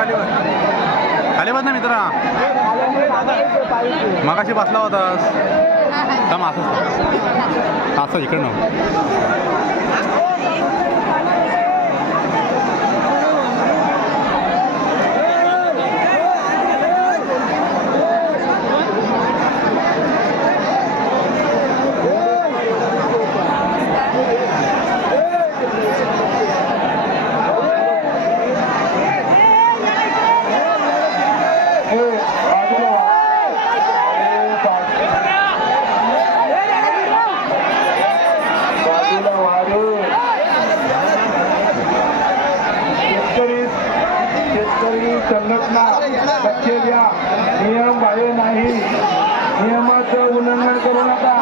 खाली खाली बस ना मित्रा. मगाशी बसला होतास. थांब असं असं इकडं संघटना लक्ष नियम बाह्य नाही. नियमाचं उल्लंघन करू नका.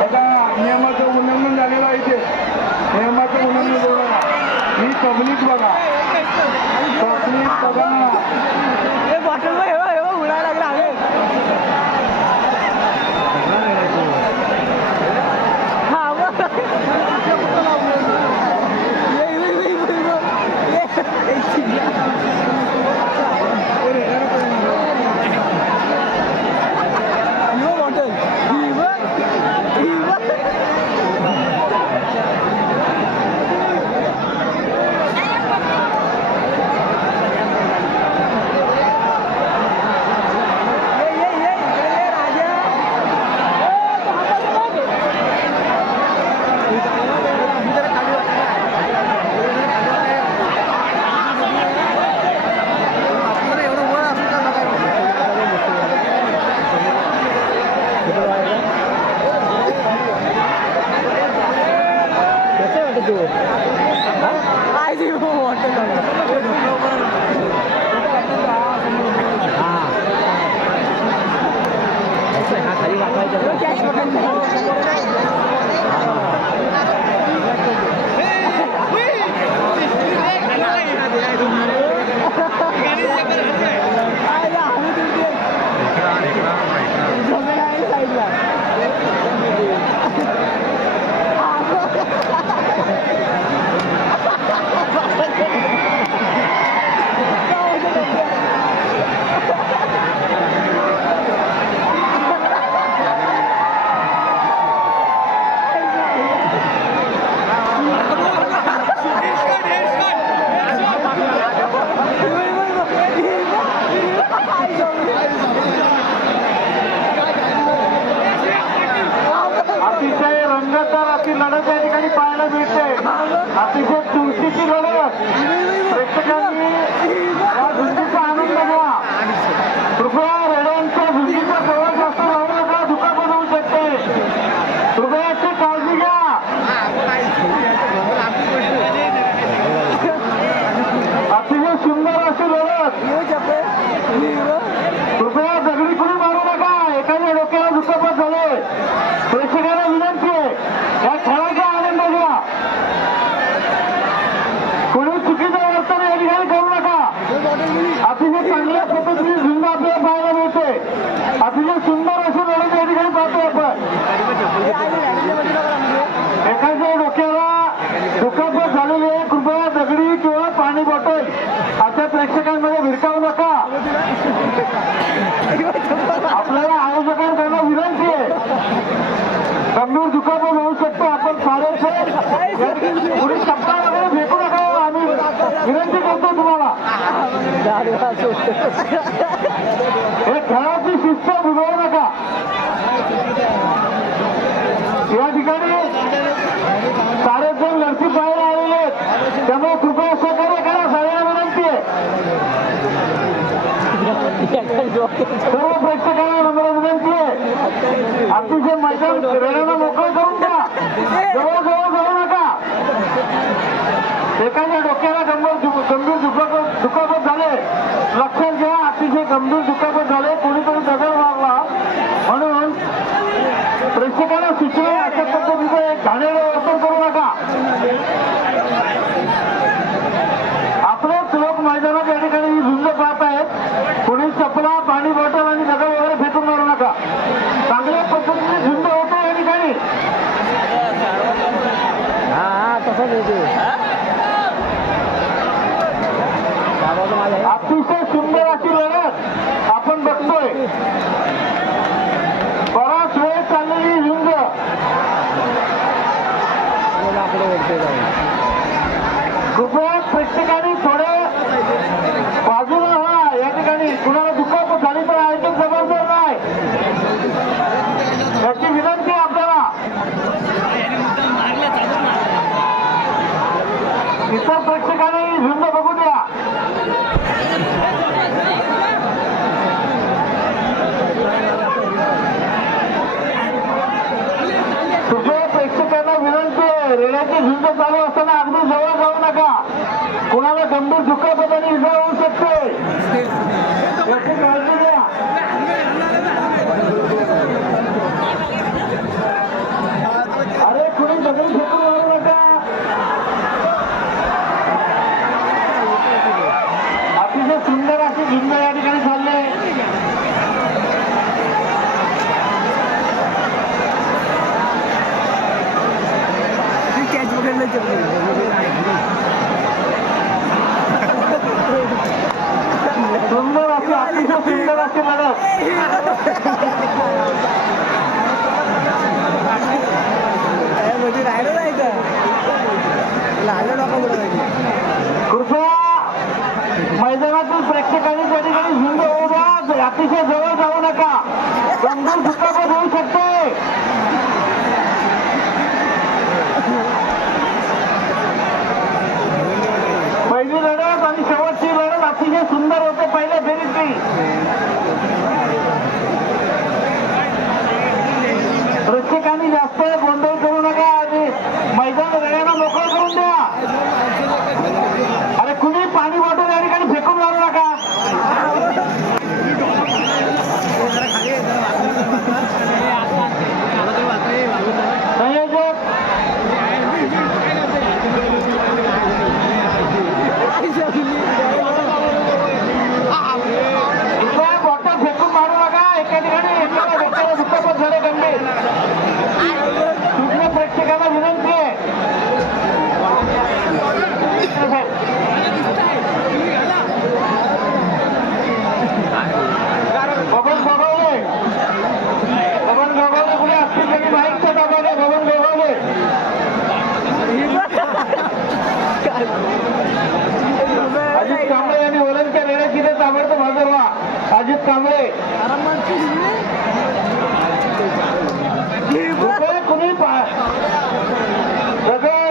बघा नियमाचं उल्लंघन झालेलं आहे ते नियमाचं उल्लंघन करू नका. ही पब्लिक बघा. पब्लिक बघा लढत या ठिकाणी पाहायला मिळते. अतिशय चुरशीची लढत. प्रेक्षकांनी या झुंजीचा आनंद घ्या कृपया रेड्यांच्या झुंजीचा जवळ जास्त राहू नका दुखापत होऊ शकते हृदयाची काळजी घ्या अतिशय सुंदर अशी लढत कृपया दगडी कुणी मारू नका एखाद्या डोक्याला दुखापत झाले प्रेक्षकांना विनंती आहे या खेळाचा आनंद घ्या कोणी चुकीचं वर्तन या ठिकाणी करू नका अतिशय चांगल्या पद्धतीने झुंज आपल्याला पाहायला मिळते अतिशय सुंदर अशी लढत या ठिकाणी पाहतोय आपण एखाद्या डोक्याला दुखापत झालेली आहे कृपया दगडी किंवा पाणी बॉटल अशा प्रेक्षकांमध्ये भिरकावू नका आपल्याला आयोजकांना त्यांना विनंती आहे. गंभीर दुखापत होऊ शकतो आपण फारेसे पुढील सप्ताह वगैरे फेकू नका हो आम्ही. विनंती करतो तुम्हाला. हे खेळाची शिस्त बुजवू नका. या ठिकाणी सारे जण लढती पाहायला आलेले आहेत. त्यामुळे कृपया असं करा सगळ्यांना विनंती आहे सर्व प्रेक्षकांना नम्र विनंती आहे. अतिशय मैदान रेड्यानं मोकळं करून द्या जवळ जवळ जाऊ नका. एकाच्या डोक्याला गंभीर गंभीर दुखापत दुखापत झाले. लक्षात घ्या अतिशय गंभीर दुखापत झाले. कोणीतरी दगड मारला. म्हणून प्रेक्षकांना सूचना चर्चा चालू असताना अगदी जवळ जाऊ नका. कोणाला गंभीर दुखापत आणि इजा होऊ शकते. याची काळजी घ्या. अरे कुणी बदल फेकून मारू नका. अतिशय सुंदर अशी झुंज मैदानातील प्रेक्षकांनी त्या ठिकाणी झुंज होऊ द्या अतिशय जवळ जाऊ नका. करा अजित कांबळे. कुणी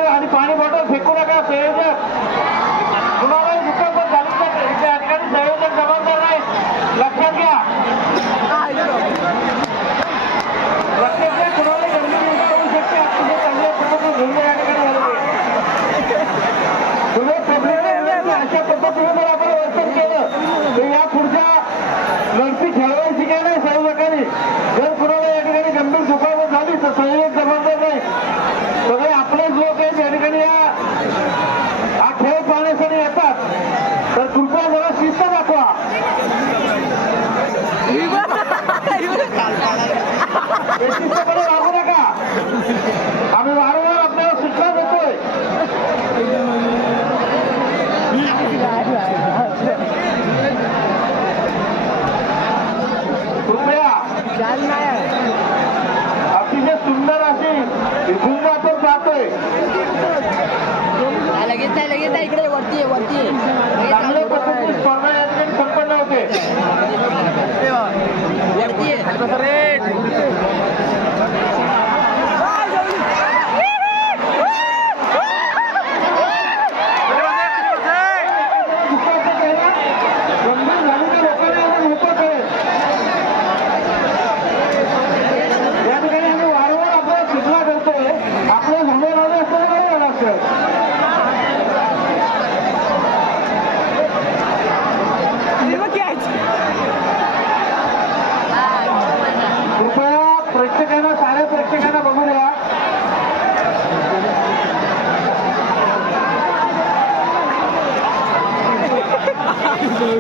आणि पाणी बॉटल फेकू नका संयोजक. कुणाला दुखापत झाली त्या ठिकाणी संयोजक जबाबदार नाही लक्षात घ्या. लक्षात घ्या कुणाला गर्दी शकते. अतिशय चांगल्या আমি আরো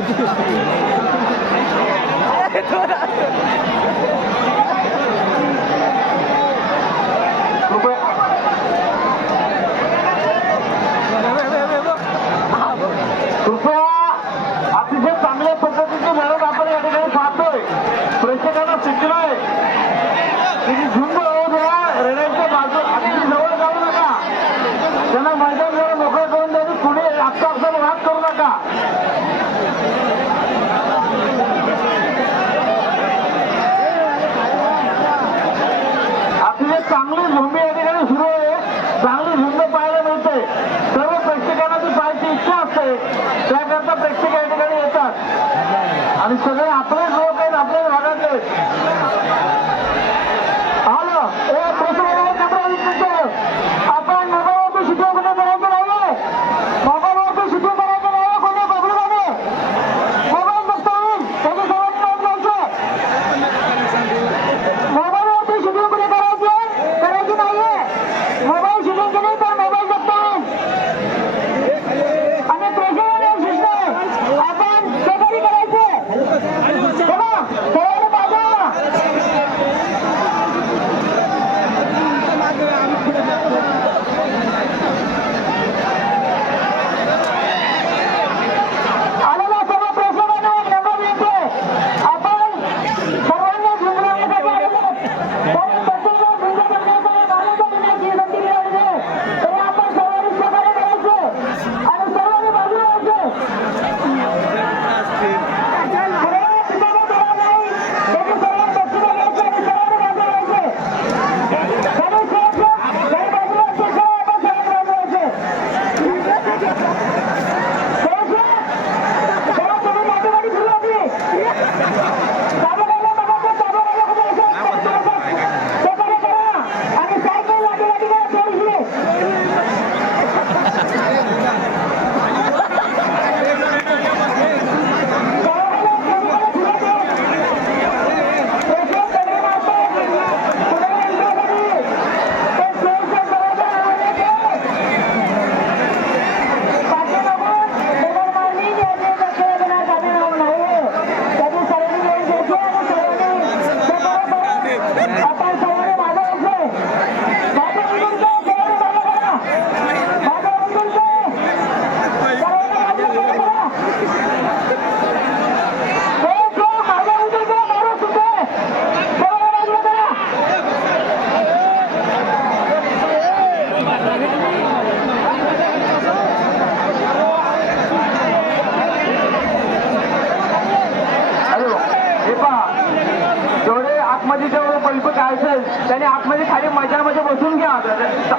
Super! आता प्रेक्षक या ठिकाणी येतात. आणि सगळे आपलेच लोक आहेत आपल्या भागातले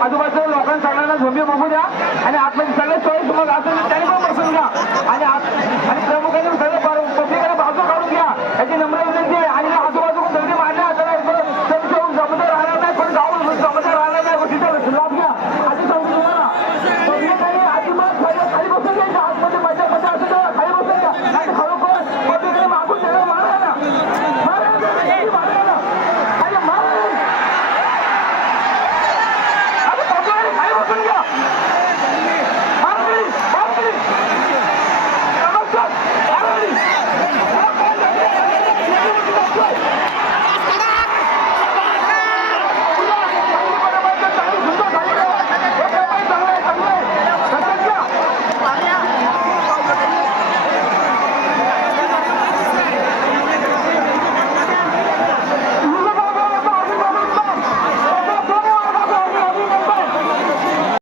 आजूबाजूच्या लोकांना सगळ्यांना झोंबी बघू द्या. आणि आतमध्ये सगळे चॉईस मग असं त्याने पण बसून घ्या आणि आणि